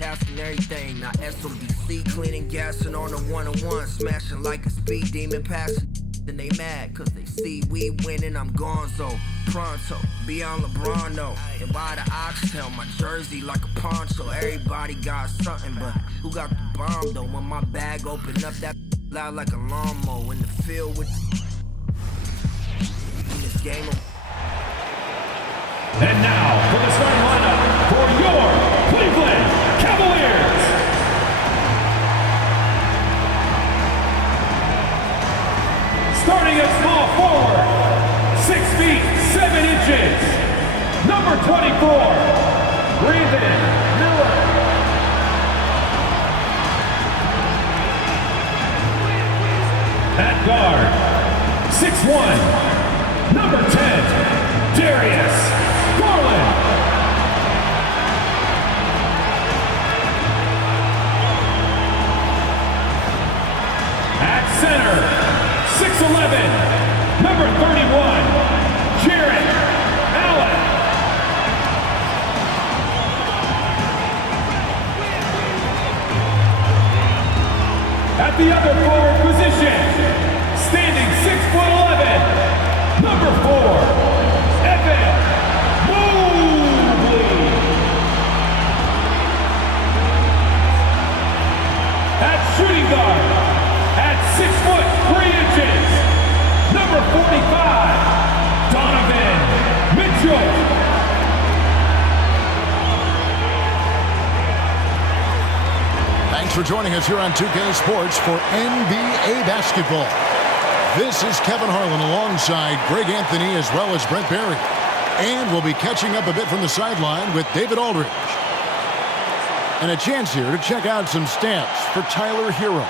tasking everything. Now SODC cleaning, gassing on the one-on-one, smashing like a speed demon, passing. Then they mad cause they see we winning. I'm gonzo, pronto, beyond LeBron though. And by the oxtail, my jersey like a poncho. Everybody got something, but who got the bomb though? When my bag open up, that loud like a lawnmower in the field with in this game of. And now for the starting lineup for your Cleveland Cavaliers. Starting at small forward, 6 feet 7 inches, number 24, Brandon Miller. At guard, 6'1", number 10, Darius Garland. At center, 6'11", number 31, Jarrett Allen. At the other forward position, standing 6'11", number 4, Evan Mobley. At shooting guard, at 6'3", number 45, Donovan Mitchell. Thanks for joining us here on 2K Sports for NBA basketball. This is Kevin Harlan alongside Greg Anthony as well as Brent Barry. And we'll be catching up a bit from the sideline with David Aldridge. And a chance here to check out some stats for Tyler Hero.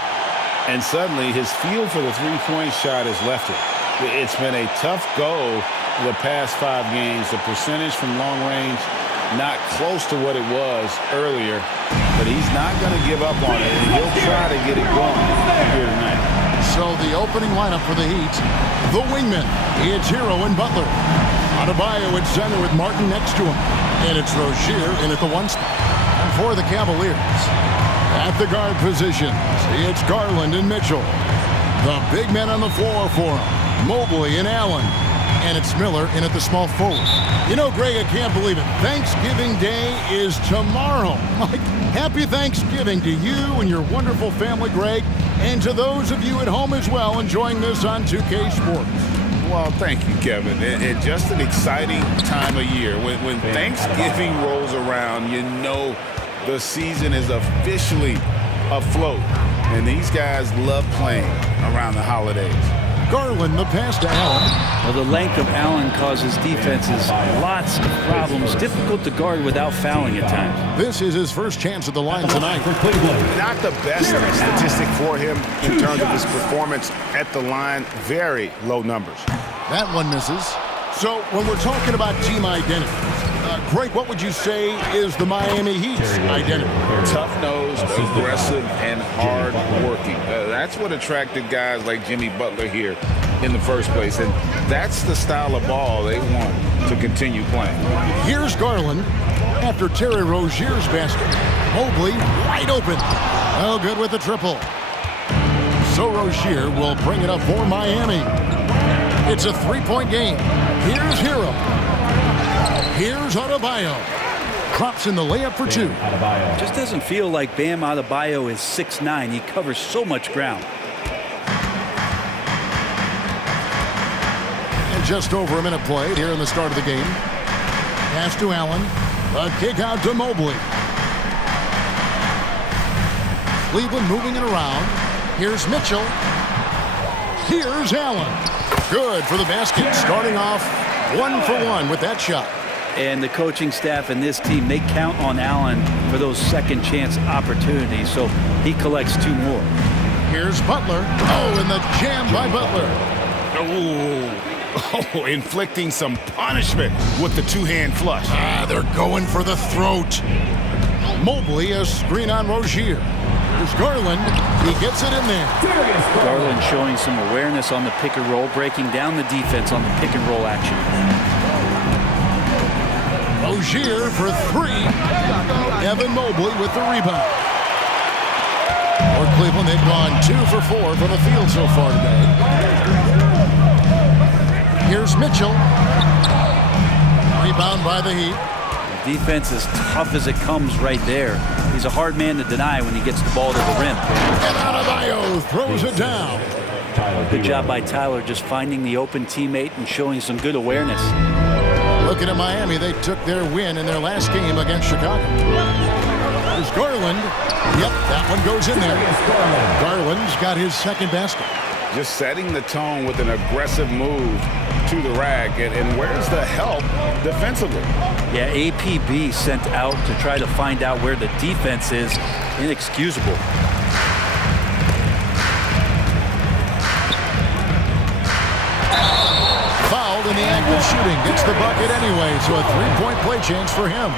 And suddenly his feel for the three-point shot has left it. It's been a tough go the past 5 games. The percentage from long range not close to what it was earlier, but he's not going to give up on it, and he'll try to get it going here tonight. So the opening lineup for the Heat, the wingmen, it's Hero and Butler. Adebayo at center with Martin next to him, and it's Rozier in at the 1 spot. And for the Cavaliers, at the guard positions, it's Garland and Mitchell. The big men on the floor for him, Mobley and Allen. And it's Miller in at the small forward. You know, Greg, I can't believe it. Thanksgiving Day is tomorrow. Like, happy Thanksgiving to you and your wonderful family, Greg, and to those of you at home as well enjoying this on 2K Sports. Well, thank you, Kevin. And just an exciting time of year. When Thanksgiving rolls around, you know the season is officially afloat. And these guys love playing around the holidays. Garland, the pass to Allen. Well, the length of Allen causes defenses lots of problems. Difficult to guard without fouling at times. This is his first chance at the line tonight. Not the best statistic for him in terms of his performance at the line. Very low numbers. That one misses. So when we're talking about team identity, Greg, what would you say is the Miami Heat's identity? Tough-nosed, aggressive, and hard-working. That's what attracted guys like Jimmy Butler here in the first place, and that's the style of ball they want to continue playing. Here's Garland after Terry Rozier's basket. Mobley wide open. Well, good with the triple. So Rozier will bring it up for Miami. It's a 3-point game. Here's Hero. Here's Adebayo. Drops in the layup for 2. Just doesn't feel like Bam Adebayo is 6'9". He covers so much ground. And just over a minute played here in the start of the game. Pass to Allen. A kick out to Mobley. Cleveland moving it around. Here's Mitchell. Here's Allen. Good for the basket. Starting off 1 for 1 with that shot. And the coaching staff and this team, they count on Allen for those second chance opportunities, so he collects 2 more. Here's Butler. Oh, and the jam by Butler. Oh, inflicting some punishment with the 2-hand flush. They're going for the throat. Mobley, a screen on Rozier. Here's Garland. He gets it in there. Garland showing some awareness on the pick and roll, breaking down the defense on the pick and roll action. Rozier for 3. Evan Mobley with the rebound. For Cleveland, they've gone 2 for 4 from the field so far today. Here's Mitchell. Rebound by the Heat. Defense is tough as it comes right there. He's a hard man to deny when he gets the ball to the rim. And Adebayo throws it down. Good job by Tyler just finding the open teammate and showing some good awareness. Looking at Miami, they took their win in their last game against Chicago. There's Garland. Yep, that one goes in there. Garland's got his second basket. Just setting the tone with an aggressive move to the rack. And where's the help defensively? Yeah, APB sent out to try to find out where the defense is. Inexcusable. Fouled in the act of shooting. Gets the bucket anyway, so a three-point play chance for him.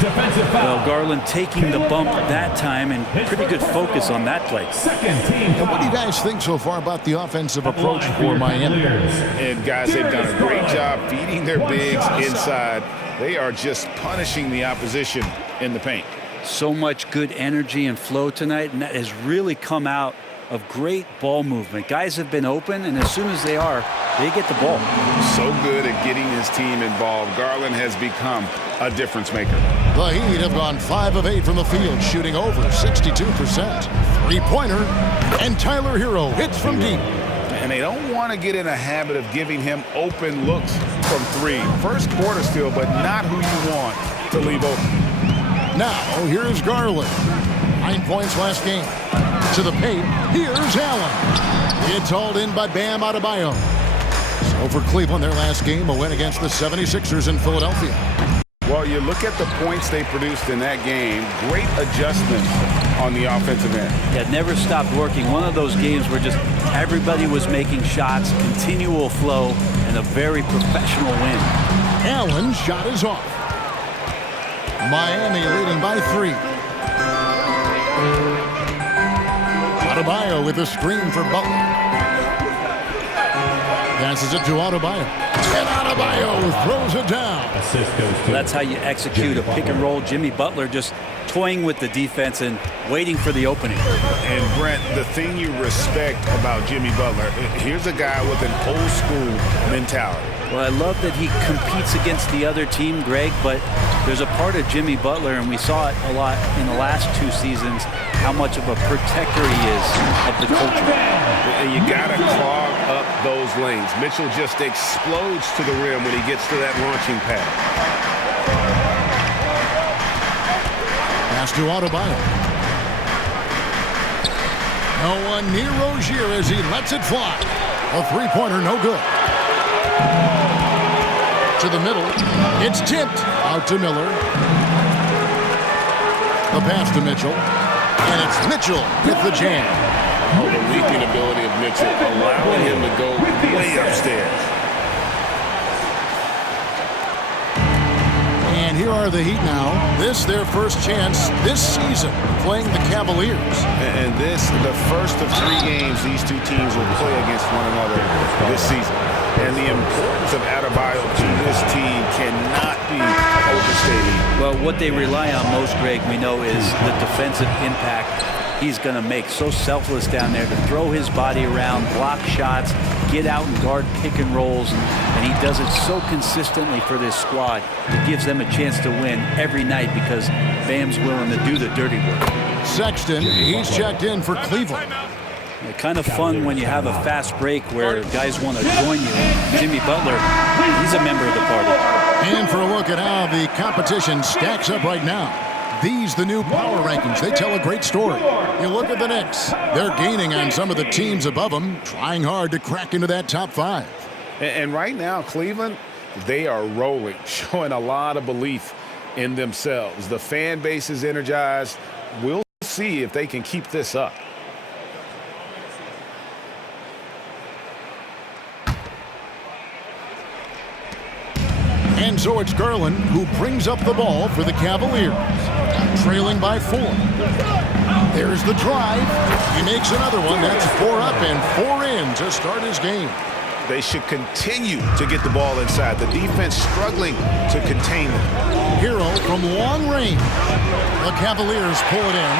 Defensive foul. Well, Garland taking the bump that time and pretty good focus on that play. Second team. And what do you guys think so far about the offensive approach for Miami? And guys, they've done a great job feeding their bigs inside. They are just punishing the opposition in the paint. So much good energy and flow tonight, and that has really come out of great ball movement. Guys have been open, and as soon as they are, they get the ball. So good at getting his team involved. Garland has become a difference maker. The Heat have gone 5 of 8 from the field, shooting over 62%. Three-pointer, and Tyler Hero hits from deep. And they don't want to get in a habit of giving him open looks from 3. First quarter still, but not who you want to leave open. Now, here's Garland. 9 points last game. To the paint, here's Allen. It's hauled in by Bam Adebayo. So for Cleveland, their last game, a win against the 76ers in Philadelphia. Well, you look at the points they produced in that game. Great adjustment on the offensive end. Yeah, never stopped working. One of those games where just everybody was making shots, continual flow, and a very professional win. Allen's shot is off. Miami leading by 3. Adebayo with a screen for Butler. Passes it to Adebayo. And Adebayo throws it down. Assist goes to That's how you execute a pick and roll. Jimmy Butler just toying with the defense and waiting for the opening. And Brent, the thing you respect about Jimmy Butler, here's a guy with an old school mentality. Well, I love that he competes against the other team, Greg, but there's a part of Jimmy Butler, and we saw it a lot in the last 2 seasons, how much of a protector he is of the culture. You got to clog up those lanes. Mitchell just explodes to the rim when he gets to that launching pad. Pass to Adebayo. No one near Rozier as he lets it fly. A three-pointer, no good. To the middle. It's tipped out to Miller. The pass to Mitchell. And it's Mitchell with the jam. Oh, the leaping ability of Mitchell, allowing him to go way upstairs. And here are the Heat now. This their first chance this season playing the Cavaliers. And this, the first of 3 games these two teams will play against one another this season. And the importance of Adebayo to this team cannot be overstated. Well, what they rely on most, Greg, we know, is the defensive impact he's going to make. So selfless down there to throw his body around, block shots, get out and guard pick and rolls. And he does it so consistently for this squad. It gives them a chance to win every night because Bam's willing to do the dirty work. Sexton, he's checked in for Cleveland. Kind of fun when you have a fast break where guys want to join you. Jimmy Butler, he's a member of the party. And for a look at how the competition stacks up right now. These, the new power rankings, they tell a great story. You look at the Knicks. They're gaining on some of the teams above them, trying hard to crack into that top 5. And right now, Cleveland, they are rolling, showing a lot of belief in themselves. The fan base is energized. We'll see if they can keep this up. And so it's Garland who brings up the ball for the Cavaliers, trailing by 4. There's the drive. He makes another one. That's 4 up and 4 in to start his game. They should continue to get the ball inside. The defense struggling to contain them. Hero from long range. The Cavaliers pull it in.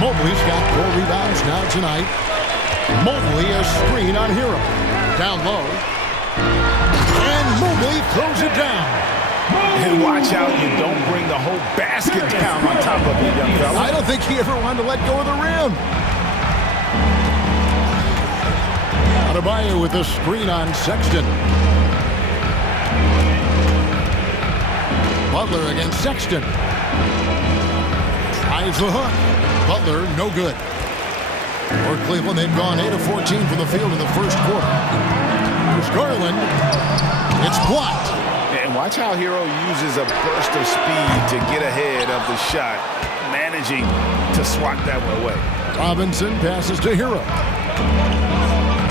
Mobley's got 4 rebounds now tonight. Mobley a screen on Hero. Down low. And Mobley throws it down. And watch out you don't bring the whole basket down on top of you, young fella. I don't think he ever wanted to let go of the rim. Adebayo with a screen on Sexton. Butler against Sexton. Tries the hook. Butler, no good. For Cleveland, they've gone 8 of 14 from the field in the first quarter. Here's Garland. It's blocked. And watch how Hero uses a burst of speed to get ahead of the shot, managing to swat that one away. Robinson passes to Hero.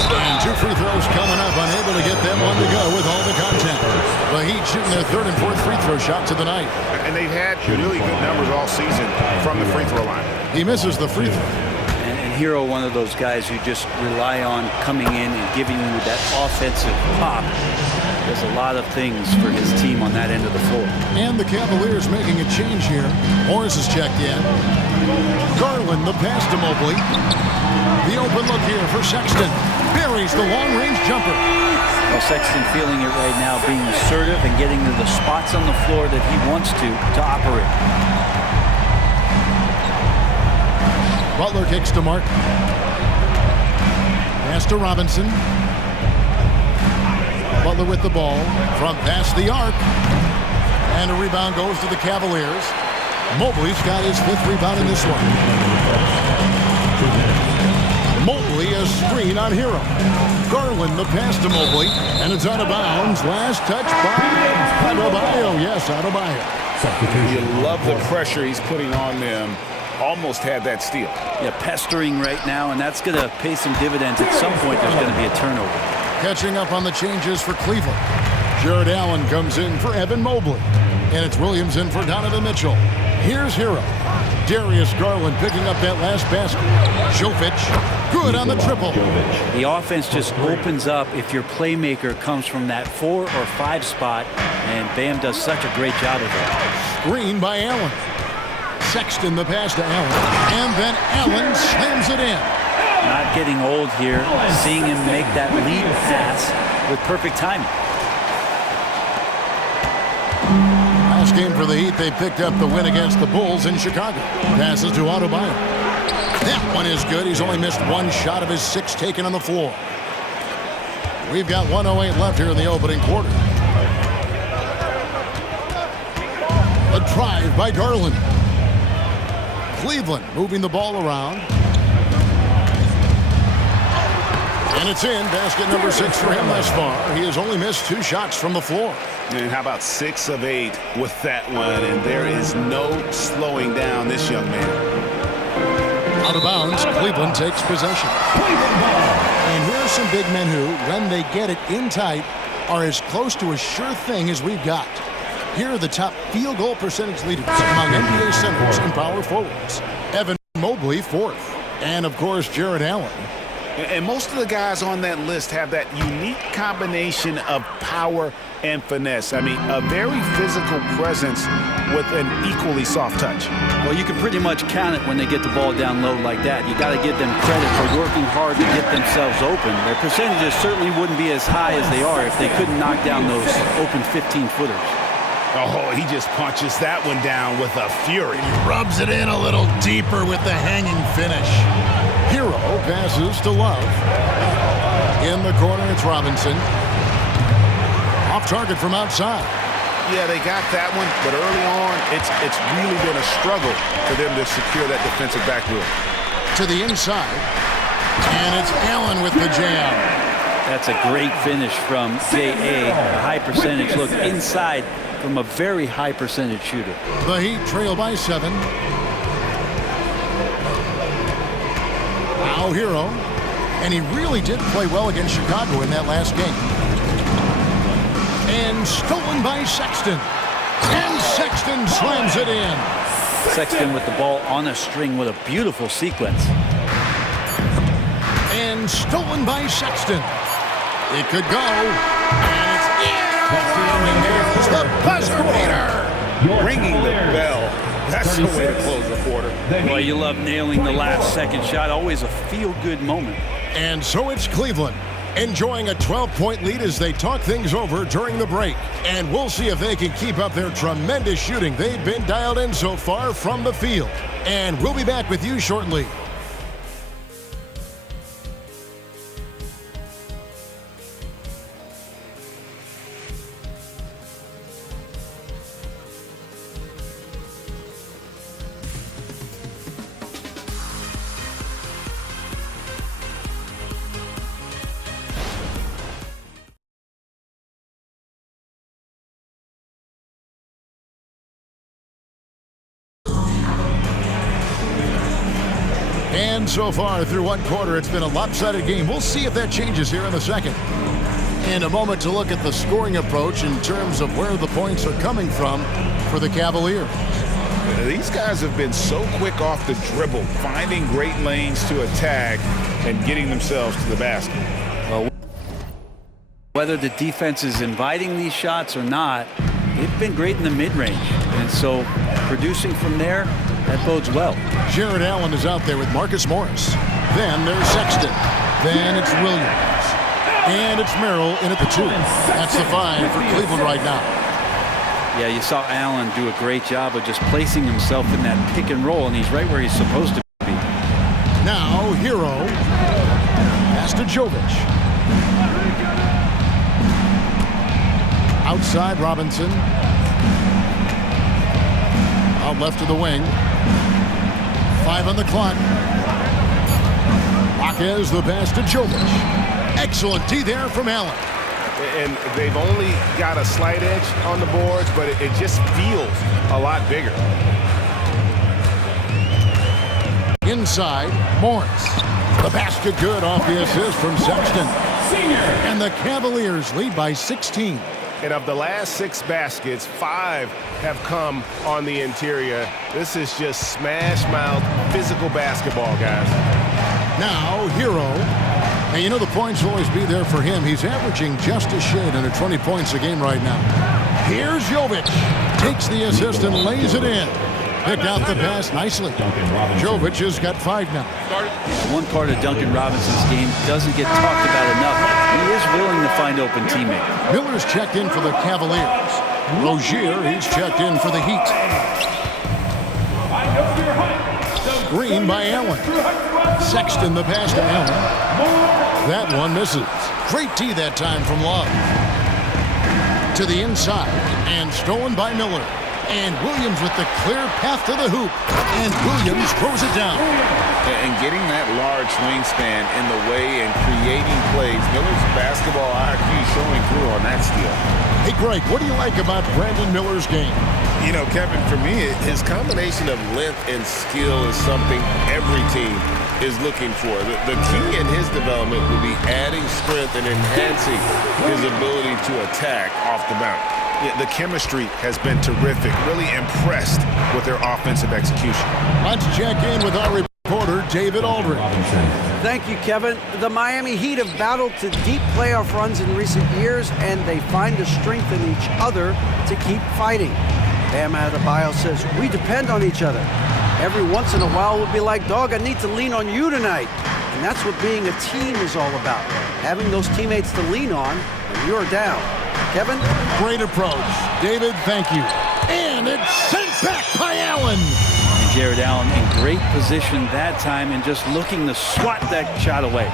And 2 free throws coming up, unable to get them one to go with all the content. The Heat shooting their 3rd and 4th free throw shots of the night. And they've had really good numbers all season from the free throw line. He misses the free throw. And Hero, one of those guys you just rely on coming in and giving you that offensive pop. Does a lot of things for his team on that end of the floor. And the Cavaliers making a change here. Morris has checked in. Garland, the pass to Mobley. The open look here for Sexton. Buries the long-range jumper. Well, Sexton feeling it right now, being assertive and getting to the spots on the floor that he wants to operate. Butler kicks to Martin. Pass to Robinson. Butler with the ball from past the arc. And a rebound goes to the Cavaliers. Mobley's got his 5th rebound in this one. Mobley a screen on Hero. Garland the pass to Mobley. And it's out of bounds. Last touch by Adebayo. Yes, Adebayo. You love the pressure he's putting on them. Almost had that steal. Yeah, pestering right now, and that's going to pay some dividends. At some point, there's going to be a turnover. Catching up on the changes for Cleveland. Jared Allen comes in for Evan Mobley. And it's Williams in for Donovan Mitchell. Here's Hero. Darius Garland picking up that last basket. Jovic, good on the triple. The offense just opens up if your playmaker comes from that 4 or 5 spot, and Bam does such a great job of it. Screen by Allen. Sexton the pass to Allen. And then Allen slams it in. Not getting old here, seeing him make that lead pass with perfect timing. Last game for the Heat, they picked up the win against the Bulls in Chicago. Passes to Adebayo. That one is good. He's only missed 1 shot of his 6 taken on the floor. We've got 1:08 left here in the opening quarter. A drive by Garland. Cleveland moving the ball around. And it's in. Basket number 6 for him thus far. He has only missed 2 shots from the floor. And how about 6 of 8 with that one? And there is no slowing down this young man. Out of bounds, Cleveland takes possession. And here's some big men who, when they get it in tight, are as close to a sure thing as we've got. Here are the top field goal percentage leaders among NBA centers and power forwards. Evan Mobley, 4th. And, of course, Jared Allen. And most of the guys on that list have that unique combination of power and finesse. I mean, a very physical presence with an equally soft touch. Well, you can pretty much count it when they get the ball down low like that. You got to give them credit for working hard to get themselves open. Their percentages certainly wouldn't be as high as they are if they couldn't knock down those open 15-footers. Oh, he just punches that one down with a fury. He rubs it in a little deeper with the hanging finish. Hero passes to Love. In the corner, it's Robinson. Off target from outside. Yeah, they got that one, but early on, it's really been a struggle for them to secure that defensive backboard. To the inside. And it's Allen with the jam. That's a great finish from J.A. A high percentage look inside from a very high percentage shooter. The Heat trail by 7. Now Hero. And he really did play well against Chicago in that last game. And stolen by Sexton. And Sexton slams it in. Sexton with the ball on a string with a beautiful sequence. And stolen by Sexton. It could go. And it's in. There's the buzzer beater. Ringing the bell. That's the way to close the quarter. Well, you love nailing the last second shot. Always a feel-good moment. And so it's Cleveland enjoying a 12-point lead as they talk things over during the break. And we'll see if they can keep up their tremendous shooting they've been dialed in so far from the field. And we'll be back with you shortly. And so far through one quarter, it's been a lopsided game. We'll see if that changes here in the second. In a moment to look at the scoring approach in terms of where the points are coming from for the Cavaliers. These guys have been so quick off the dribble, finding great lanes to attack and getting themselves to the basket. Well, whether the defense is inviting these shots or not, they've been great in the mid-range. And so producing from there, that bodes well. Jared Allen is out there with Marcus Morris. Then there's Sexton. Then it's Williams. And it's Merrill in at the 2. That's the 5 for Cleveland right now. Yeah, you saw Allen do a great job of just placing himself in that pick and roll, and he's right where he's supposed to be. Now, Hero. Pass to Jovic. Outside, Robinson. Out left to the wing. 5 on the clock. Marquez the pass to Jovic. Excellent D there from Allen. And they've only got a slight edge on the boards, but it just feels a lot bigger. Inside, Morris. The basket good off the assist from Sexton. And the Cavaliers lead by 16. And of the last 6 baskets, 5 have come on the interior. This is just smash-mouth physical basketball, guys. Now, Hero. And you know the points will always be there for him. He's averaging just a shade under 20 points a game right now. Here's Jovic. Takes the assist and lays it in. Picked out the pass nicely. Jovic has got 5 now. One part of Duncan Robinson's game doesn't get talked about enough. He is willing to find open teammates. Miller's checked in for the Cavaliers. Rozier, he's checked in for the Heat. Green by Allen. Sexton the pass to Allen. That one misses. Great D that time from Love. To the inside and stolen by Miller. And Williams with the clear path to the hoop. And Williams throws it down. And getting that large wingspan in the way and creating plays. Miller's basketball IQ showing through on that steal. Hey, Greg, what do you like about Brandon Miller's game? You know, Kevin, for me, his combination of length and skill is something every team is looking for. The key in his development will be adding strength and enhancing his ability to attack off the bounce. Yeah, the chemistry has been terrific. Really impressed with their offensive execution. Let's check in with our reporter, David Aldridge. Thank you, Kevin. The Miami Heat have battled to deep playoff runs in recent years, and they find the strength in each other to keep fighting. Bam Adebayo says, we depend on each other. Every once in a while, we'll be like, dog, I need to lean on you tonight. And that's what being a team is all about. Having those teammates to lean on when you're down. Kevin? Great approach. David, thank you. And it's sent back by Allen. And Jared Allen in great position that time and just looking to swat that shot away.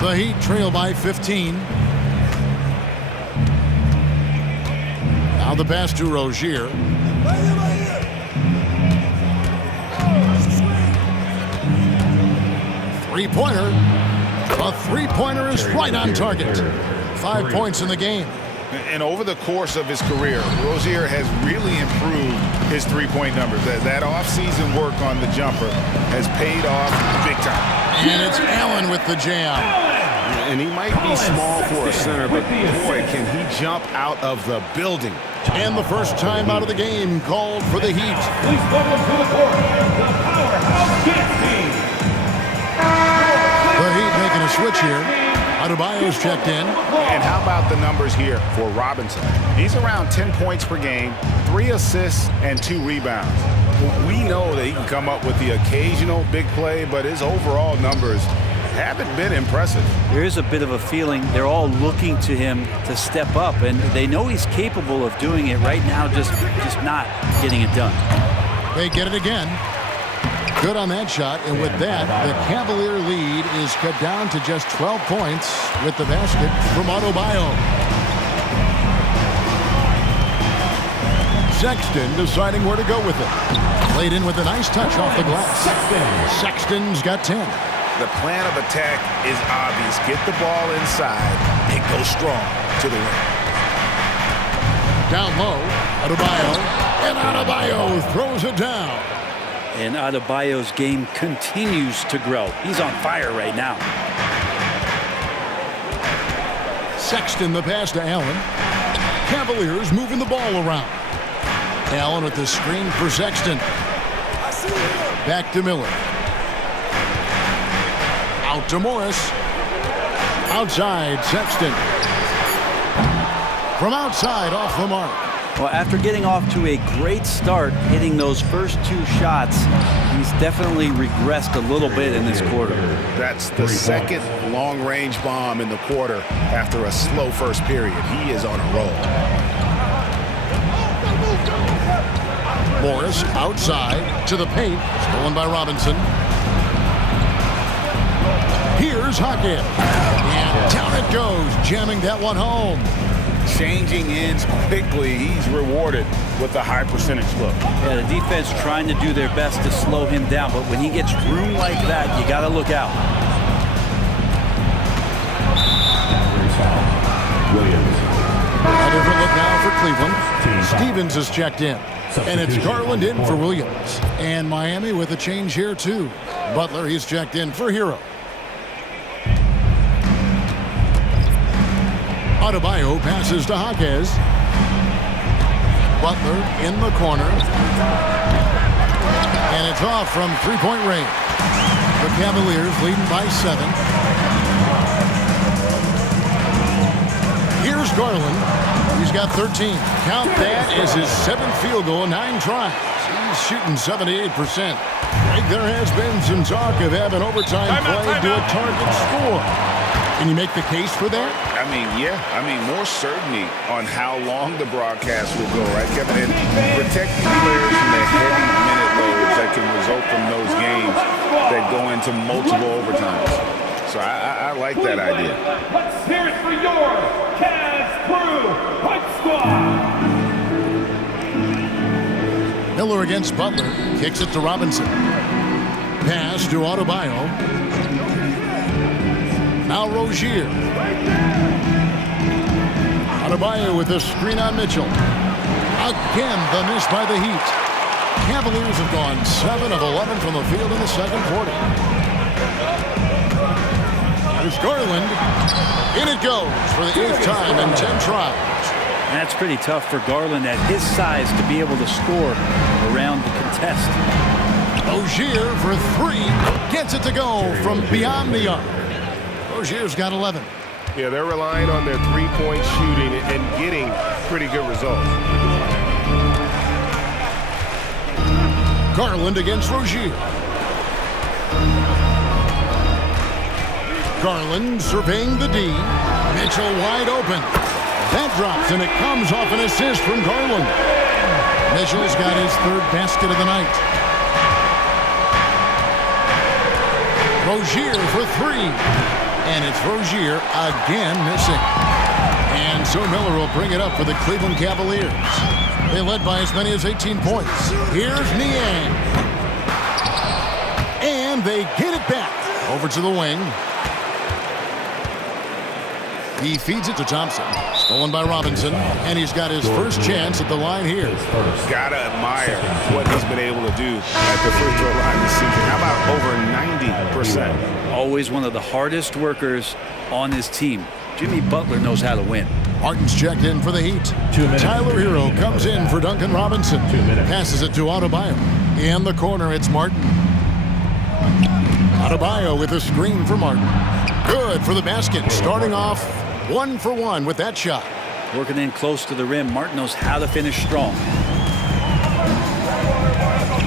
The Heat trail by 15. Now the pass to Rozier. Three-pointer. A three-pointer is right on target. 5 points in the game. And over the course of his career, Rozier has really improved his three-point numbers. That off-season work on the jumper has paid off big time. And it's Allen with the jam. And he might be small for a center, but boy, can he jump out of the building. And the first time out of the game called for the Heat. Please welcome to the court, the Powerhouse Kicks team. The Heat making a switch here. A Adebayo's checked in. And how about the numbers here for Robinson? He's around 10 points per game, 3 assists, and 2 rebounds. We know that he can come up with the occasional big play, but his overall numbers haven't been impressive. There is a bit of a feeling they're all looking to him to step up, and they know he's capable of doing it right now, just not getting it done. They get it again. Good on that shot, and with that, the Cavalier lead is cut down to just 12 points with the basket from Adebayo. Sexton deciding where to go with it. Laid in with a nice touch off the glass. Sexton's got 10. The plan of attack is obvious. Get the ball inside and go strong to the rim. Down low, Adebayo, and Adebayo throws it down. And Adebayo's game continues to grow. He's on fire right now. Sexton the pass to Allen. Cavaliers moving the ball around. Allen with the screen for Sexton. Back to Miller. Out to Morris. Outside, Sexton. From outside, off the mark. Well, after getting off to a great start, hitting those first 2 shots, he's definitely regressed a little bit in this quarter. That's the second long-range bomb in the quarter after a slow first period. He is on a roll. Morris outside to the paint. Stolen by Robinson. Here's Hawkins. And down it goes, jamming that one home. Changing ends quickly. He's rewarded with a high percentage look. Yeah, the defense trying to do their best to slow him down, but when he gets room like that, you got to look out. A different look now for Cleveland. Stevens is checked in. And it's Garland in for Williams. And Miami with a change here, too. Butler, he's checked in for Hero. Adebayo passes to Hawkins. Butler in the corner. And it's off from three-point range. The Cavaliers leading by 7. Here's Garland. He's got 13. Count that as his 7th field goal in 9 tries. He's shooting 78%. Like there has been some talk of having overtime play to a target score. Can you make the case for that? I mean, yeah. I mean, more certainty on how long the broadcast will go, right, Kevin? And protecting players from the heavy minute loads that can result from those games that go into multiple overtimes. So I like that idea. Let's hear it for your Cavs Crew Hype Squad. Miller against Butler. Kicks it to Robinson. Pass to Adebayo. Now Rozier. Adebayo with a screen on Mitchell. Again, the miss by the Heat. Cavaliers have gone 7 of 11 from the field in the second quarter. There's Garland. In it goes for the 8th time in 10 tries. That's pretty tough for Garland at his size to be able to score around the contest. Rozier for 3. Gets it to go from beyond the arc. Rozier's got 11. Yeah, they're relying on their three-point shooting and getting pretty good results. Garland against Rozier. Garland surveying the D. Mitchell wide open. That drops, and it comes off an assist from Garland. Mitchell's got his 3rd basket of the night. Rozier for 3. And it's Rozier again missing. And so Miller will bring it up for the Cleveland Cavaliers. They led by as many as 18 points. Here's Niang. And they get it back. Over to the wing. He feeds it to Thompson. Stolen by Robinson. And he's got his first chance at the line here. Gotta admire what he's been able to do at the free throw line this season. How about over 90%? Always one of the hardest workers on his team. Jimmy Butler knows how to win. Martin's checked in for the Heat. Tyler Hero comes in for Duncan Robinson. Passes it to Adebayo. In the corner, it's Martin. Adebayo with a screen for Martin. Good for the basket. Starting off 1 for 1 with that shot. Working in close to the rim. Martin knows how to finish strong.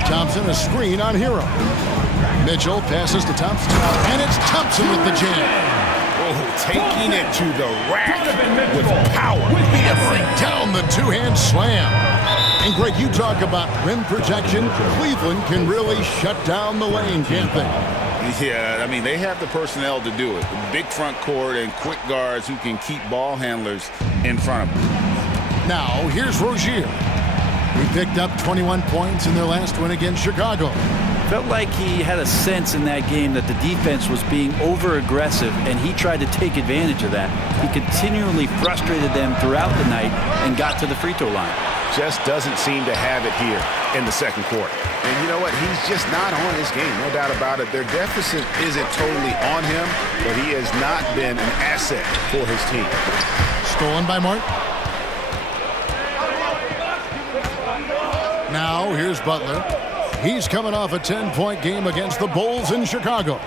Thompson, a screen on Hero. Mitchell passes to Thompson. And it's Thompson with the jam. Oh, taking it to the rack with power. Bring down the two-hand slam. And Greg, you talk about rim protection. Cleveland can really shut down the lane, can't they? Yeah, I mean, they have the personnel to do it. Big front court and quick guards who can keep ball handlers in front of them. Now, here's Rozier. He picked up 21 points in their last win against Chicago. Felt like he had a sense in that game that the defense was being over-aggressive, and he tried to take advantage of that. He continually frustrated them throughout the night and got to the free throw line. Just doesn't seem to have it here in the second quarter. And you know what? He's just not on his game, no doubt about it. Their deficit isn't totally on him, but he has not been an asset for his team. Stolen by Martin. Now, here's Butler. He's coming off a 10-point game against the Bulls in Chicago.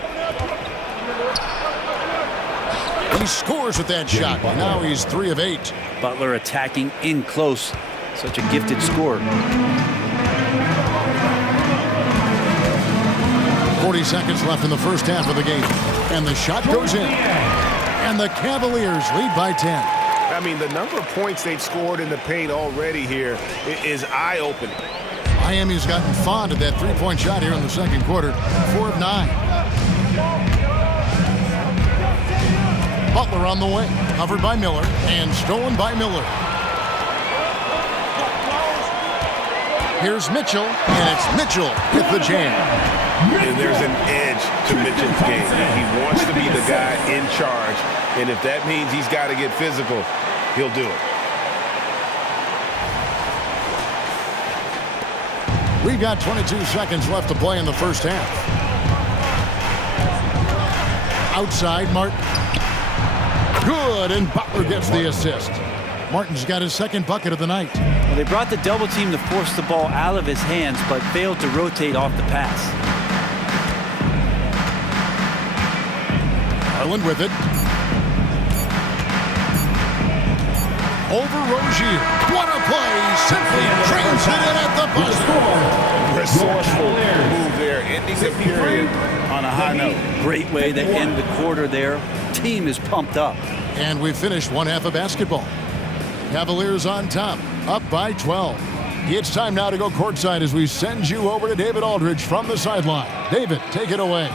He scores with that shot. Now he's 3 of 8. Butler attacking in close. Such a gifted scorer. 40 seconds left in the first half of the game. And the shot goes in. And the Cavaliers lead by 10. I mean, the number of points they've scored in the paint already here is eye-opening. Miami's gotten fond of that three-point shot here in the second quarter. 4 of 9. Butler on the way. Covered by Miller and stolen by Miller. Here's Mitchell, and it's Mitchell with the jam. And there's an edge to Mitchell's game. He wants to be the guy in charge, and if that means he's got to get physical, he'll do it. We've got 22 seconds left to play in the first half. Outside, Martin. Good, and Butler gets the assist. Martin's got his second bucket of the night. Well, they brought the double team to force the ball out of his hands, but failed to rotate off the pass. Garland with it. Over Rozier. What a play! Simply trains it in at the buzzer. Resourceful move there, ending the period on a high note. Great way to end the quarter there. Team is pumped up. And we've finished one half of basketball. Cavaliers on top, up by 12. It's time now to go courtside as we send you over to David Aldridge from the sideline. David, take it away.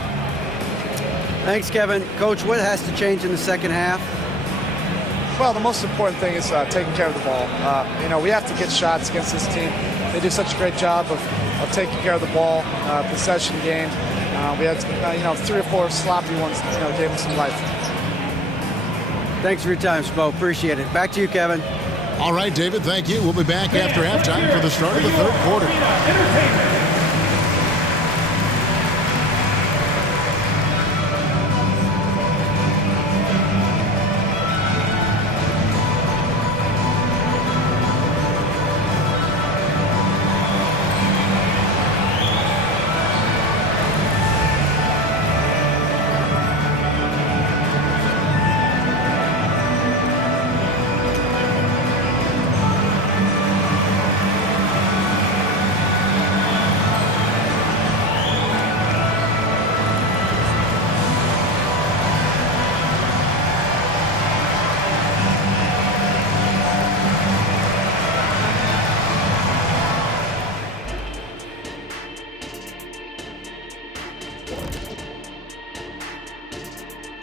Thanks, Kevin. Coach, what has to change in the second half? Well, the most important thing is taking care of the ball. We have to get shots against this team. They do such a great job of taking care of the ball, possession game. We had 3 or 4 sloppy ones, gave them some life. Thanks for your time, Spo. Appreciate it. Back to you, Kevin. All right, David, thank you. We'll be back after halftime for the start of the third quarter.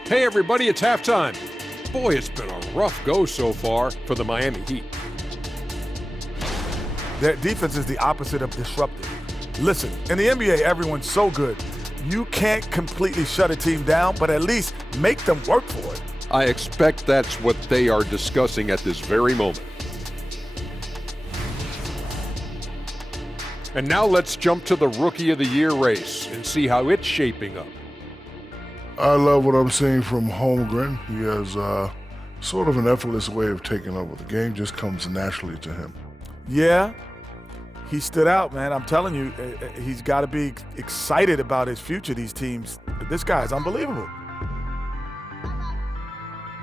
Hey everybody, it's halftime. Boy, it's been a rough go so far for the Miami Heat. Their defense is the opposite of disruptive. Listen, in the NBA, everyone's so good. You can't completely shut a team down, but at least make them work for it. I expect that's what they are discussing at this very moment. And now let's jump to the Rookie of the Year race and see how it's shaping up. I love what I'm seeing from Holmgren. He has sort of an effortless way of taking over. The game just comes naturally to him. Yeah, he stood out, man. I'm telling you, he's got to be excited about his future, these teams. This guy's unbelievable.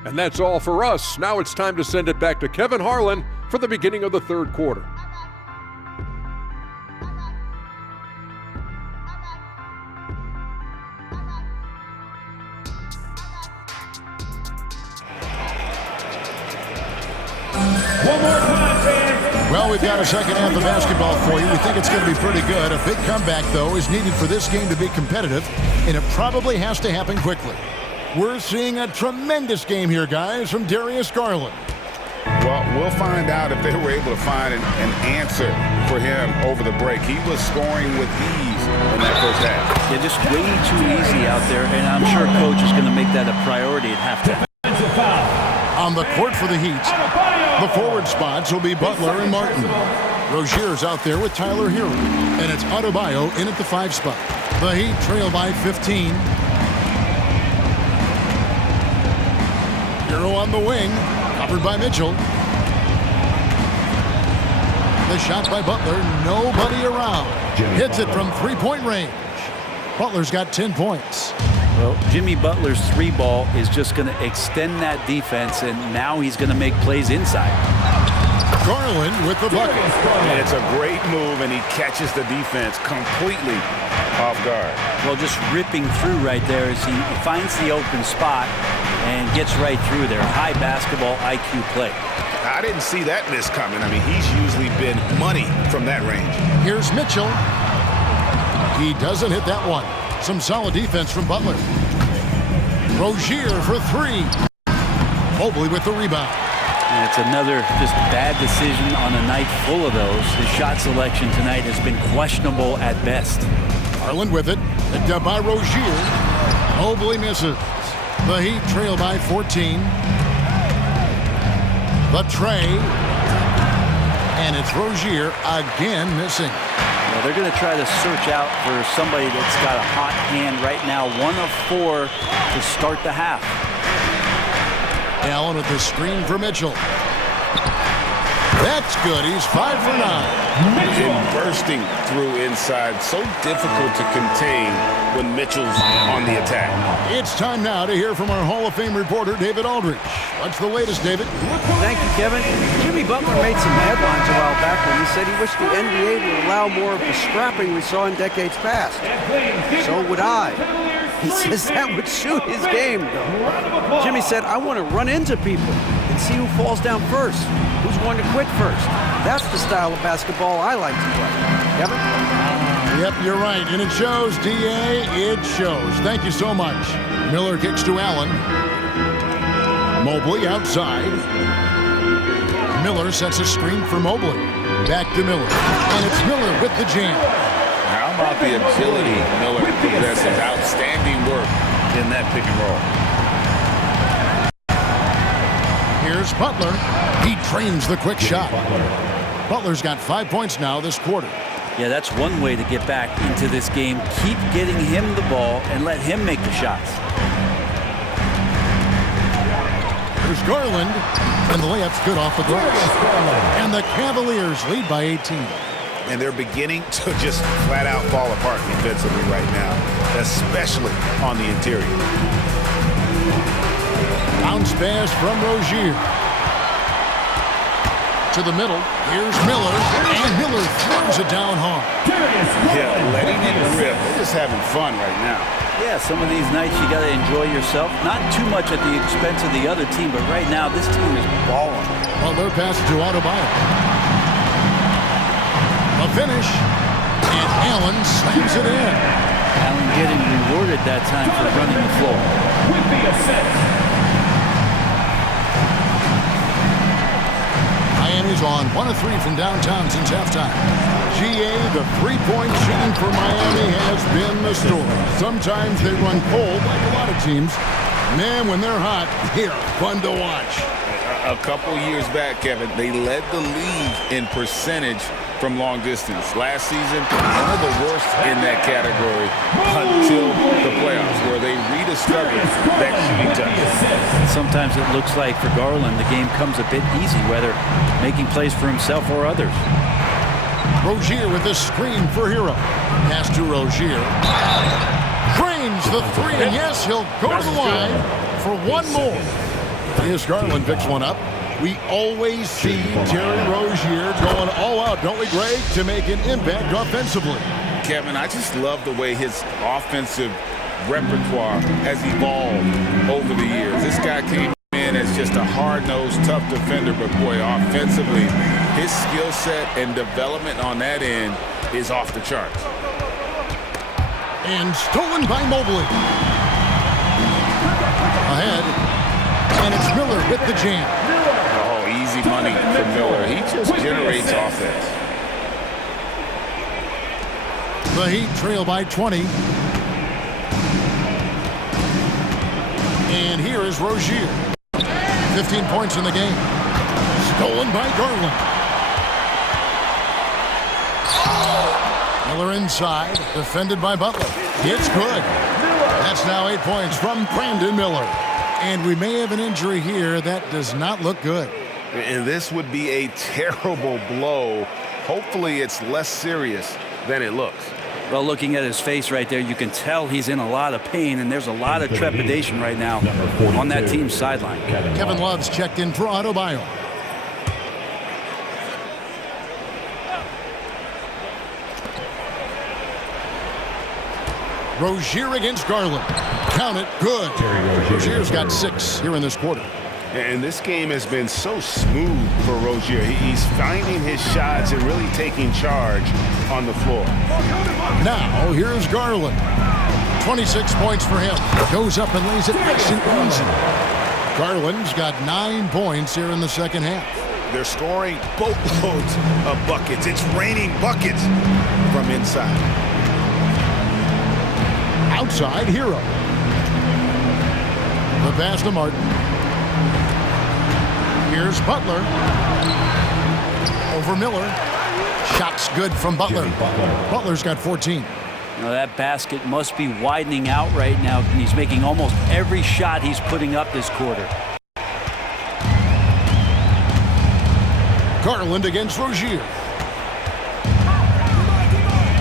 And that's all for us. Now it's time to send it back to Kevin Harlan for the beginning of the third quarter. One more time, fans. Well, we've got a second half of basketball for you. We think it's going to be pretty good. A big comeback, though, is needed for this game to be competitive, and it probably has to happen quickly. We're seeing a tremendous game here, guys, from Darius Garland. Well, we'll find out if they were able to find an answer for him over the break. He was scoring with ease in that first half. Yeah, just way too easy out there, and I'm sure Coach is going to make that a priority at halftime. On the court for the Heat, the forward spots will be Butler and Martin. Rozier's out there with Tyler Hero, and it's Adebayo in at the 5 spot. The Heat trail by 15. Hero on the wing, covered by Mitchell. The shot by Butler, nobody around. Hits it from 3-point range. Butler's got 10 points. Well, Jimmy Butler's 3-ball is just going to extend that defense, and now he's going to make plays inside. Garland with the bucket. And it's a great move, and he catches the defense completely off guard. Well, just ripping through right there as he finds the open spot and gets right through there. High basketball IQ play. I didn't see that miss coming. I mean, he's usually been money from that range. Here's Mitchell. He doesn't hit that one. Some solid defense from Butler. Rozier for 3. Mobley with the rebound. And it's another just bad decision on a night full of those. His shot selection tonight has been questionable at best. Garland with it. Picked up by Rozier. Mobley misses. The Heat trail by 14. The tray. And it's Rozier again missing. Well, they're going to try to search out for somebody that's got a hot hand right now. 1 of 4 to start the half. Allen with the screen for Mitchell. That's good. He's 5 for 9. And bursting through inside. So difficult to contain when Mitchell's on the attack. It's time now to hear from our Hall of Fame reporter, David Aldridge. What's the latest, David? Thank you, Kevin. Jimmy Butler made some headlines a while back when he said he wished the NBA would allow more of the scrapping we saw in decades past. So would I. He says that would suit his game, though. Jimmy said, I want to run into people and see who falls down first, who's going to quit first. That's the style of basketball I like to play. Kevin? Yep, you're right. And it shows, D.A., it shows. Thank you so much. Miller kicks to Allen. Mobley outside. Miller sets a screen for Mobley. Back to Miller. And it's Miller with the jam. How about the agility Miller possesses? Outstanding work in that pick and roll. Here's Butler. He trains the quick shot. Butler's got 5 points now this quarter. Yeah, that's one way to get back into this game. Keep getting him the ball and let him make the shots. Here's Garland. And the layup's good off the glass. And the Cavaliers lead by 18. And they're beginning to just flat out fall apart defensively right now, especially on the interior. Bounce pass from Rozier. To the middle. Here's Miller. And Miller throws it down hard. Yeah, letting it rip. They're just having fun right now. Yeah, some of these nights you got to enjoy yourself. Not too much at the expense of the other team, but right now this team is balling. Well, they're passing to Adebayo. A finish. And Allen slams it in. Allen getting rewarded that time for running the floor. With the assist. Miami's on 1 of 3 from downtown since halftime. GA, the three-point shooting for Miami has been the story. Sometimes they run cold like a lot of teams. Man, when they're hot, they're fun to watch. A couple years back, Kevin, they led the league in percentage from long distance. Last season, one of the worst in that category until the playoffs, where they rediscovered that shooting touch. Sometimes it looks like for Garland, the game comes a bit easy, whether making plays for himself or others. Rozier with this screen for Hero. Pass to Rozier. Drains the three, and yes, he'll go to the line for one more. Here's Garland, picks one up. We always see Terry Rozier going all out, don't we, Greg, to make an impact offensively. Kevin, I just love the way his offensive repertoire has evolved over the years. This guy came in as just a hard-nosed, tough defender, but boy, offensively, his skill set and development on that end is off the charts. And stolen by Mobley. Ahead, and it's Miller with the jam. Oh, easy money for Miller. He just generates offense. The Heat trail by 20. And here is Rozier. 15 points in the game. Stolen by Garland. Miller inside, defended by Butler. It's good. That's now 8 points from Brandon Miller. And we may have an injury here. That does not look good. And this would be a terrible blow. Hopefully it's less serious than it looks. Well, looking at his face right there, you can tell he's in a lot of pain, and there's a lot of trepidation right now on that team's sideline. Kevin Love's checked in for Adebayo. Rozier against Garland. Count it. Good. Rozier's got 6 here in this quarter. And this game has been so smooth for Rozier. He's finding his shots and really taking charge on the floor. Now, here's Garland. 26 points for him. Goes up and lays it nice and easy. Garland's got 9 points here in the second half. They're scoring boatloads of buckets. It's raining buckets from inside. Outside, Hero. The pass to Martin. Here's Butler. Over Miller. Shots good from Butler. Butler's got 14. Now that basket must be widening out right now, and he's making almost every shot he's putting up this quarter. Garland against Rozier.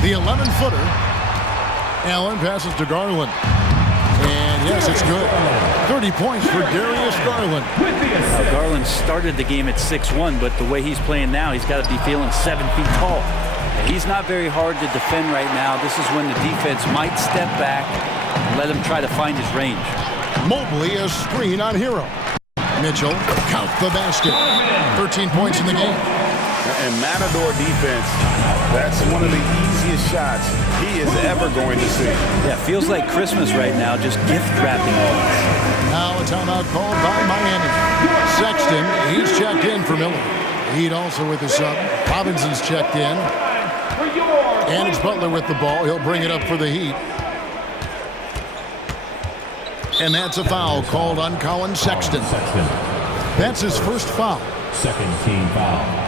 The 11-footer. Allen passes to Garland. And yes, it's good. 30 points for Darius Garland. Now, Garland started the game at 6'1", but the way he's playing now, he's got to be feeling 7 feet tall. He's not very hard to defend right now. This is when the defense might step back and let him try to find his range. Mobley a screen on Hero. Mitchell, count the basket. 13 points in the game. And Matador defense, that's one of the easiest shots he is ever going to see. Yeah, feels like Christmas right now, just gift wrapping all this. Now a timeout called by Miami. Sexton, he's checked in for Miller. Heat also with the sub. Robinson's checked in. And it's Butler with the ball. He'll bring it up for the Heat. And that's a foul called on Colin Sexton. That's his first foul. Second team foul.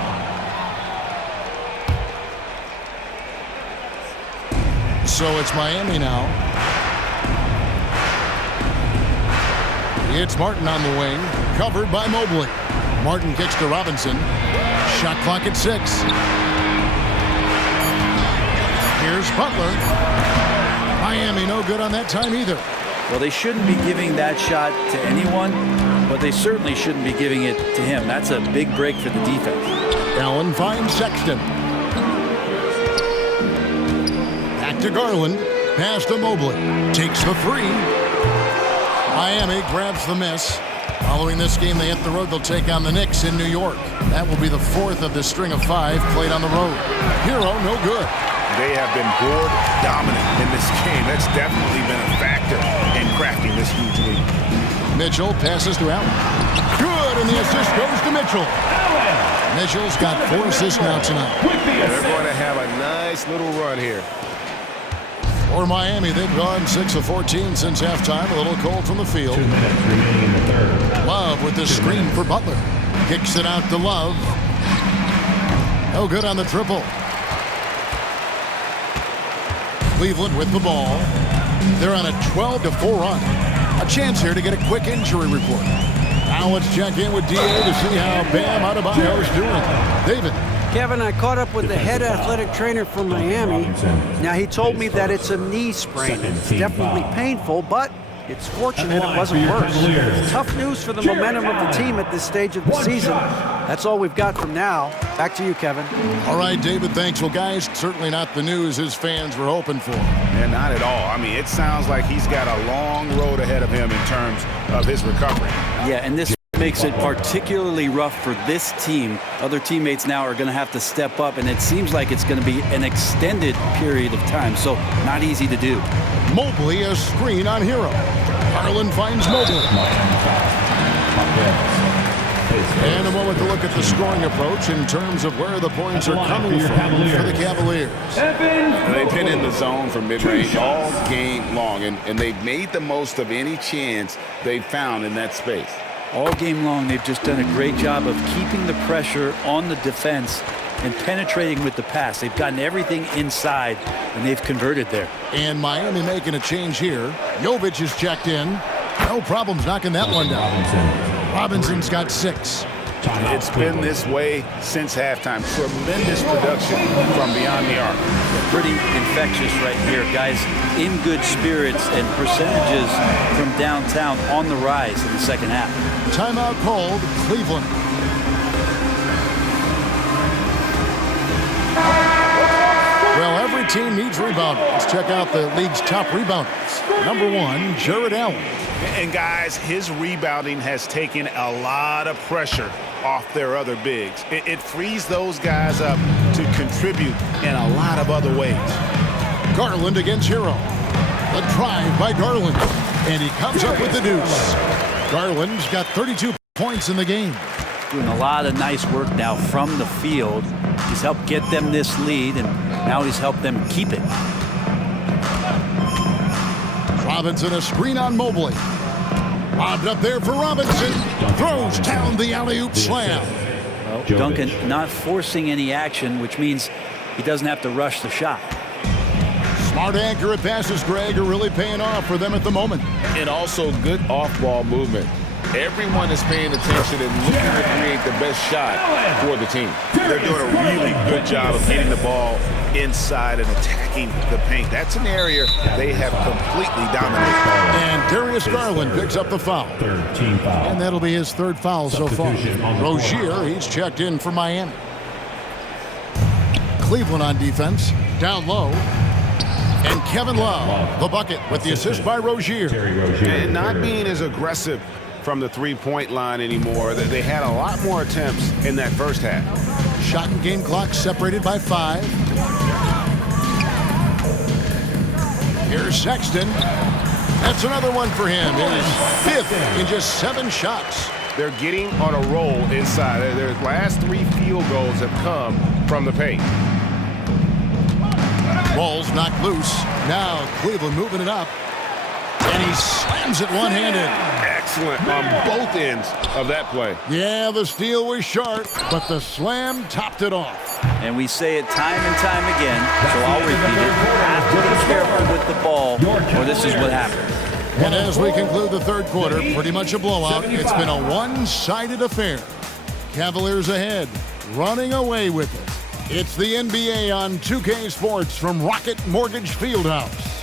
So it's Miami now. It's Martin on the wing, covered by Mobley. Martin kicks to Robinson. Shot clock at 6. Here's Butler. Miami no good on that time either. Well, they shouldn't be giving that shot to anyone, but they certainly shouldn't be giving it to him. That's a big break for the defense. Allen finds Sexton. Back to Garland. Pass to Mobley. Takes the 3. Miami grabs the miss. Following this game, they hit the road. They'll take on the Knicks in New York. That will be the 4th of the string of 5 played on the road. Hero, no good. They have been board dominant in this game. That's definitely been a factor in cracking this huge lead. Mitchell passes to Allen. Good, and the assist goes to Mitchell. Mitchell's got 4 assists now tonight. They're going to have a nice little run here. For Miami, they've gone 6 of 14 since halftime. A little cold from the field. 2 minutes remaining in the third. Love with the screen for Butler. Kicks it out to Love. No good on the triple. Cleveland with the ball. They're on a 12-4 run. A chance here to get a quick injury report. Now let's check in with DA to see how Bam Adebayo is doing. David. Kevin, I caught up with the head athletic trainer from Miami. Now, he told me that it's a knee sprain. It's definitely painful, but it's fortunate it wasn't worse. Tough news for the momentum of the team at this stage of the season. That's all we've got from now. Back to you, Kevin. All right, David, thanks. Well, guys, certainly not the news his fans were hoping for. Yeah, not at all. I mean, it sounds like he's got a long road ahead of him in terms of his recovery. Yeah, and this makes it particularly rough for this team. Other teammates now are going to have to step up, and it seems like it's going to be an extended period of time, so not easy to do. Mobley, a screen on Hero. Garland finds Mobley. And a moment to look at the scoring approach in terms of where the points are coming from for the Cavaliers. They've been in the zone from mid-range all game long, and they've made the most of any chance they've found in that space. All game long, they've just done a great job of keeping the pressure on the defense and penetrating with the pass. They've gotten everything inside, and they've converted there. And Miami making a change here. Jovic is checked in. No problems knocking that one down. Robinson's got 6. It's been this way since halftime. Tremendous production from beyond the arc. Pretty infectious right here. Guys in good spirits and percentages from downtown on the rise in the second half. Timeout called, Cleveland. Well, every team needs rebounders. Let's check out the league's top rebounders. Number 1, Jared Allen. And guys, his rebounding has taken a lot of pressure off their other bigs. It frees those guys up to contribute in a lot of other ways. Garland against Hero. The drive by Garland. And he comes up with the deuce. Garland's got 32 points in the game. Doing a lot of nice work now from the field. He's helped get them this lead, and now he's helped them keep it. Robinson, a screen on Mobley. Lobbed up there for Robinson. Throws down the alley-oop slam. Well, Duncan not forcing any action, which means he doesn't have to rush the shot. Smart, accurate passes, Greg, are really paying off for them at the moment. And also good off-ball movement. Everyone is paying attention and looking to create the best shot for the team. They're doing a really good job of getting the ball inside and attacking the paint. That's an area they have completely dominated. And Darius Garland picks up the foul. And that'll be his 3rd foul so far. Rozier, he's checked in for Miami. Cleveland on defense. Down low. And Kevin Love, the bucket with the assist by Rozier. And not being as aggressive from the three-point line anymore. They had a lot more attempts in that first half. Shot and game clock separated by 5. Here's Sexton. That's another one for him. His 5th in just 7 shots. They're getting on a roll inside. Their last 3 field goals have come from the paint. Ball's knocked loose. Now Cleveland moving it up. And he slams it one-handed. Excellent on both ends of that play. Yeah, the steal was sharp, but the slam topped it off. And we say it time and time again, so I'll repeat it. You have to be careful with the ball, or this is what happens. And as we conclude the 3rd quarter, pretty much a blowout. It's been a one-sided affair. Cavaliers ahead, running away with it. It's the NBA on 2K Sports from Rocket Mortgage Fieldhouse.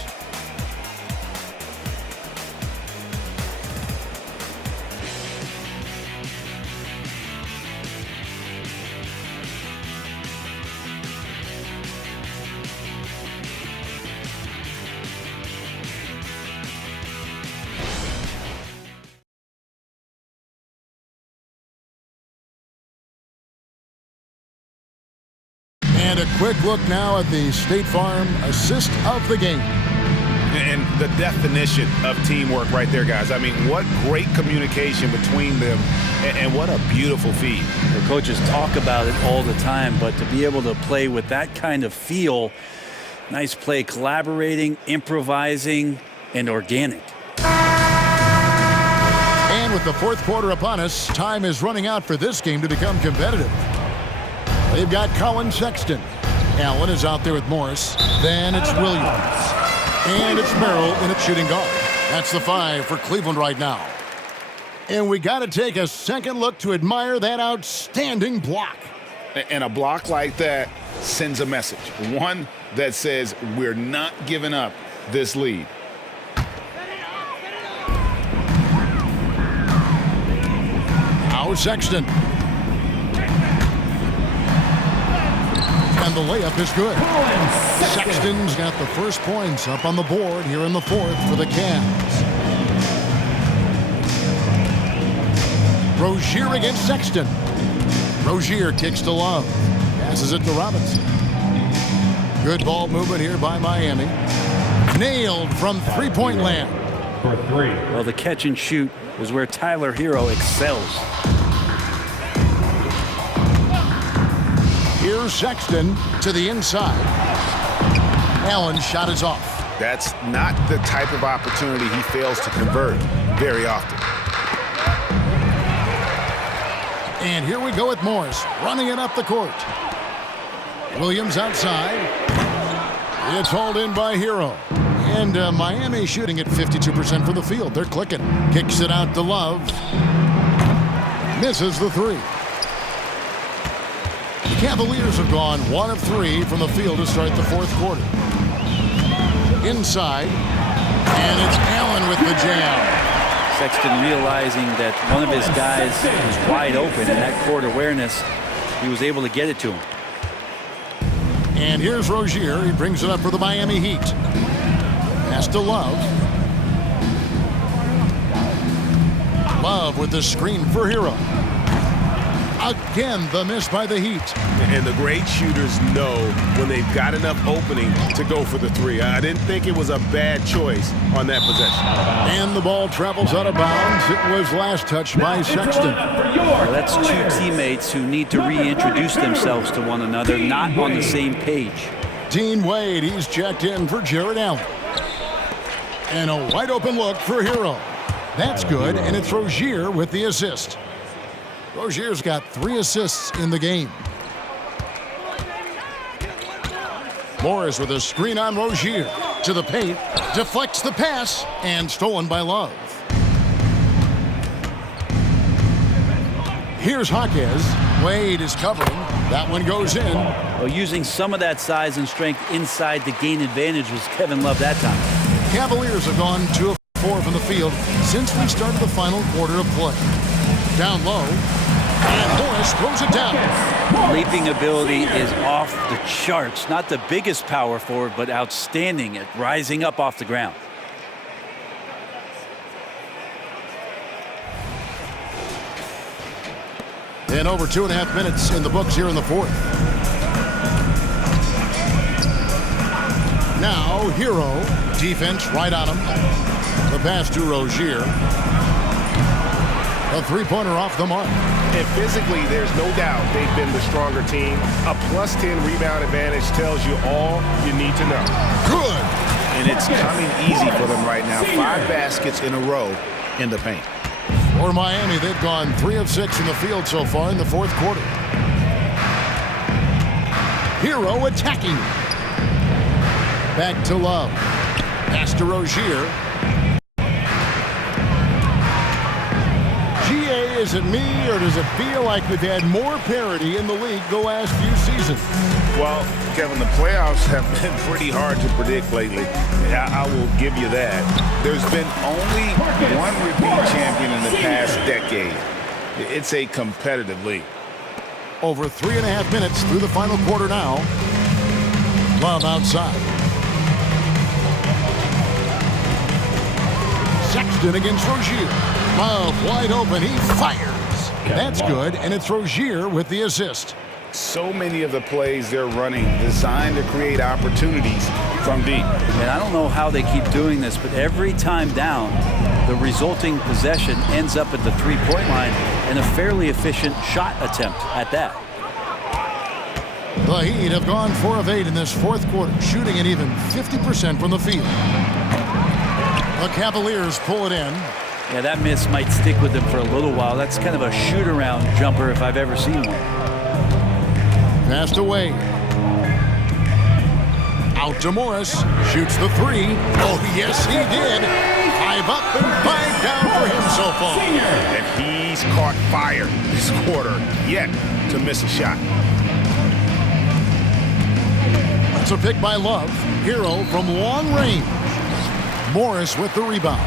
And a quick look now at the State Farm assist of the game. And the definition of teamwork right there, guys. I mean, what great communication between them, and what a beautiful feed. The coaches talk about it all the time, but to be able to play with that kind of feel, nice play, collaborating, improvising, and organic. And with the 4th quarter upon us, time is running out for this game to become competitive. They've got Colin Sexton. Allen is out there with Morris. Then it's Williams. And it's Merrill in at shooting guard. That's the 5 for Cleveland right now. And we got to take a second look to admire that outstanding block. And a block like that sends a message, one that says we're not giving up this lead. Now Sexton. And the layup is good. Sexton's got the first points up on the board here in the fourth for the Cavs. Rozier against Sexton. Rozier kicks to Love. Passes it to Robinson. Good ball movement here by Miami. Nailed from three-point land. For three. Well, the catch and shoot is where Tyler Hero excels. Here's Sexton to the inside. Allen's shot is off. That's not the type of opportunity he fails to convert very often. And here we go with Morris running it up the court. Williams outside. It's hauled in by Hero. And Miami shooting at 52% from the field. They're clicking. Kicks it out to Love. Misses the three. The Cavaliers have gone 1 of 3 from the field to start the fourth quarter. Inside. And it's Allen with the jam. Sexton realizing that one of his guys was wide open, and that court awareness, he was able to get it to him. And here's Rozier. He brings it up for the Miami Heat. Pass to Love. Love with the screen for Hero. Again, the miss by the Heat. And the great shooters know when they've got enough opening to go for the three. I didn't think it was a bad choice on that possession. And the ball travels out of bounds. It was last touched by Sexton. Well, that's two teammates who need to reintroduce themselves to one another, not on the same page. Dean Wade, he's checked in for Jared Allen. And a wide open look for Hero. That's good, and it's Rozier with the assist. Rozier's got 3 assists in the game. Morris with a screen on Rozier. To the paint, deflects the pass, and stolen by Love. Here's Jaquez. Wade is covering. That one goes in. Well, using some of that size and strength inside to gain advantage was Kevin Love that time. Cavaliers have gone 2 of 4 from the field since we started the final quarter of play. Down low. And Morris throws it down. Leaping ability is off the charts. Not the biggest power forward, but outstanding at rising up off the ground. And over 2.5 minutes in the books here in the fourth. Now Hero. Defense right on him. The pass to Rozier. A three-pointer off the mark. And physically, there's no doubt they've been the stronger team. A +10 rebound advantage tells you all you need to know. Good. And it's coming easy for them right now. 5 baskets in a row in the paint. For Miami, they've gone 3 of 6 in the field so far in the fourth quarter. Hero attacking. Back to Love. Pass to Rozier. Is it me, or does it feel like we've had more parity in the league the last few seasons? Well, Kevin, the playoffs have been pretty hard to predict lately. I will give you that. There's been only one repeat champion in the past decade. It's a competitive league. Over 3.5 minutes through the final quarter now. Love outside. Sexton against Rozier. Love wide open. He fires. That's good, and it's Rozier with the assist. So many of the plays they're running designed to create opportunities from deep. And I don't know how they keep doing this, but every time down, the resulting possession ends up at the three-point line and a fairly efficient shot attempt at that. The Heat have gone 4 of 8 in this fourth quarter, shooting at even 50% from the field. The Cavaliers pull it in. Yeah, that miss might stick with them for a little while. That's kind of a shoot-around jumper if I've ever seen one. Passed away. Out to Morris. Shoots the 3. Oh, yes, he did. 5 up and 5 down for him so far. And he's caught fire this quarter, yet to miss a shot. That's a pick by Love. Hero from long range. Morris with the rebound.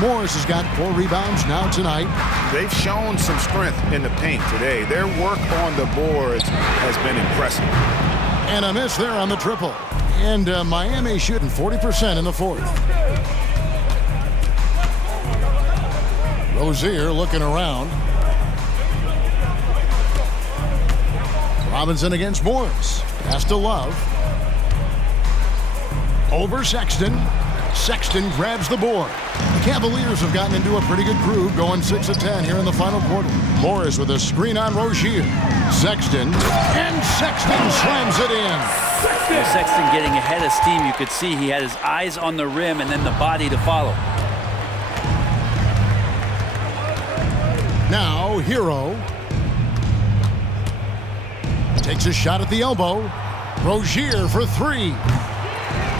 Morris has got 4 rebounds now tonight. They've shown some strength in the paint today. Their work on the boards has been impressive. And a miss there on the triple. And Miami shooting 40% in the fourth. Rozier looking around. Robinson against Morris. Pass to Love. Over Sexton. Sexton grabs the board. The Cavaliers have gotten into a pretty good groove, going 6 of 10 here in the final quarter. Morris with a screen on Rozier. Sexton, and Sexton slams it in. Well, Sexton getting ahead of steam. You could see he had his eyes on the rim and then the body to follow. Now, Hero takes a shot at the elbow. Rozier for 3.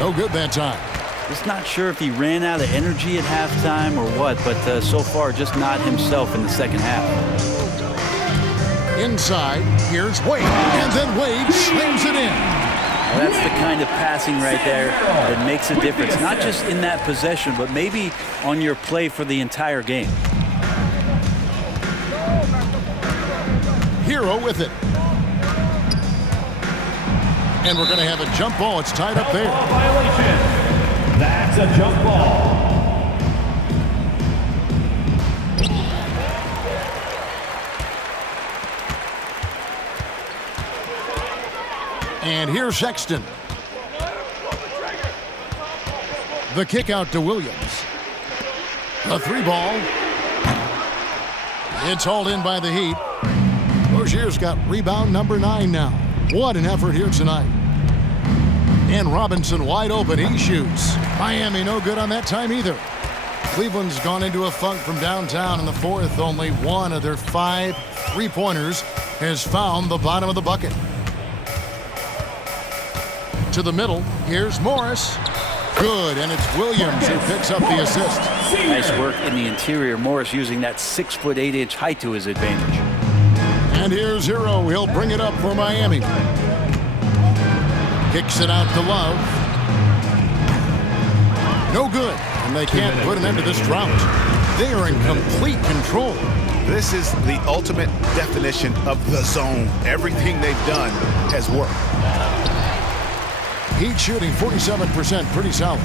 No good that time. Just not sure if he ran out of energy at halftime or what, but so far just not himself in the second half. Inside, here's Wade, and then Wade slams it in. Well, that's the kind of passing right there that makes a difference, not just in that possession, but maybe on your play for the entire game. Hero with it. And we're going to have a jump ball. It's tied up there. Violation. That's a jump ball. And here's Sexton. The kick out to Williams. The 3 ball. It's hauled in by the Heat. Rozier's got rebound number 9 now. What an effort here tonight. And Robinson wide open. He shoots. Miami no good on that time either. Cleveland's gone into a funk from downtown in the fourth. Only one of their 5 3-pointers has found the bottom of the bucket. To the middle. Here's Morris. Good, and it's Williams who picks up the assist. Nice work in the interior. Morris using that 6'8" height to his advantage. And here's Hero. He'll bring it up for Miami. Kicks it out to Love. No good, and they can't put an end to this drought. They are in complete control. This is the ultimate definition of the zone. Everything they've done has worked. Heat shooting 47%, pretty solid.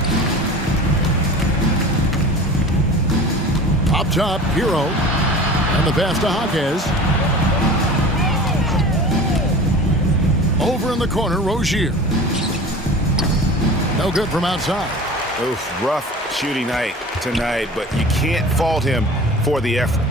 Up top, Hero. And the pass to Jaquez. Over in the corner, Rozier. No good from outside. Oof, rough shooting night tonight, but you can't fault him for the effort.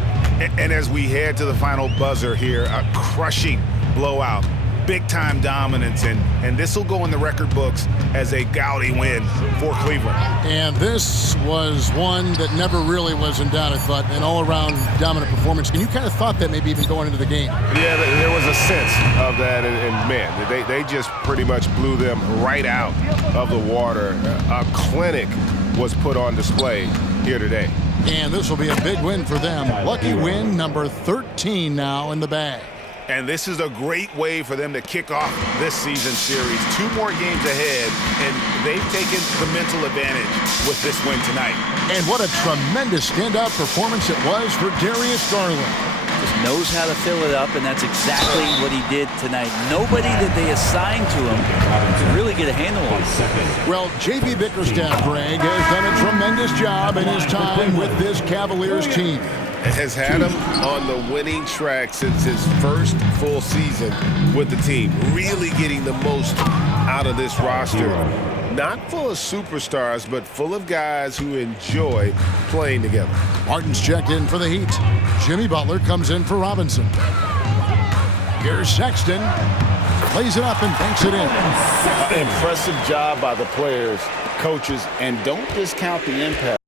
And as we head to the final buzzer here, a crushing blowout. Big-time dominance, and this will go in the record books as a gaudy win for Cleveland. And this was one that never really was in doubt, I thought, an all-around dominant performance. And you kind of thought that maybe even going into the game. Yeah, there was a sense of that, and man, they just pretty much blew them right out of the water. A clinic was put on display here today. And this will be a big win for them. Lucky win number 13 now in the bag. And this is a great way for them to kick off this season series. 2 more games ahead, and they've taken the mental advantage with this win tonight. And what a tremendous standout performance it was for Darius Garland. Just knows how to fill it up, and that's exactly what he did tonight. Nobody that they assigned to him could really get a handle on it. Well, J.B. Bickerstaff, Greg, has done a tremendous job in his time with this Cavaliers team. Has had him on the winning track since his first full season with the team. Really getting the most out of this roster. Not full of superstars, but full of guys who enjoy playing together. Martin's checked in for the Heat. Jimmy Butler comes in for Robinson. Here's Sexton. Plays it up and banks it in. Impressive job by the players, coaches, and don't discount the impact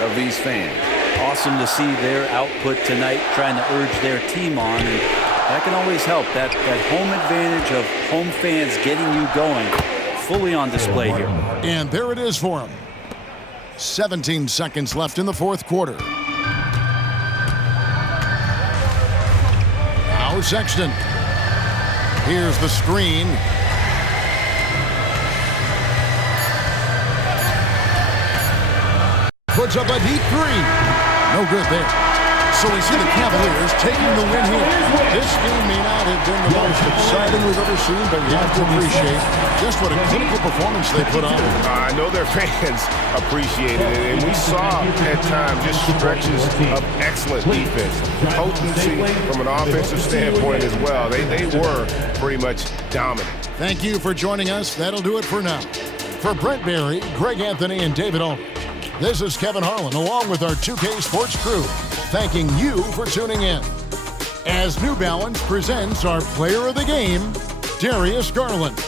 of these fans. Awesome to see their output tonight, trying to urge their team on, and that can always help. That home advantage of home fans getting you going, fully on display here. And there it is for him. 17 seconds left in the fourth quarter. Now Sexton. Here's the screen. puts up a deep three. No good there. So we see the Cavaliers taking the win here. This game may not have been the most exciting we've ever seen, but you have to appreciate just what a clinical performance they put on. I know their fans appreciated it, and we saw at times just stretches of excellent defense. Potency from an offensive standpoint as well. They were pretty much dominant. Thank you for joining us. That'll do it for now. For Brent Barry, Greg Anthony, and David Aldridge, this is Kevin Harlan along with our 2K Sports crew, thanking you for tuning in. As New Balance presents our player of the game, Darius Garland.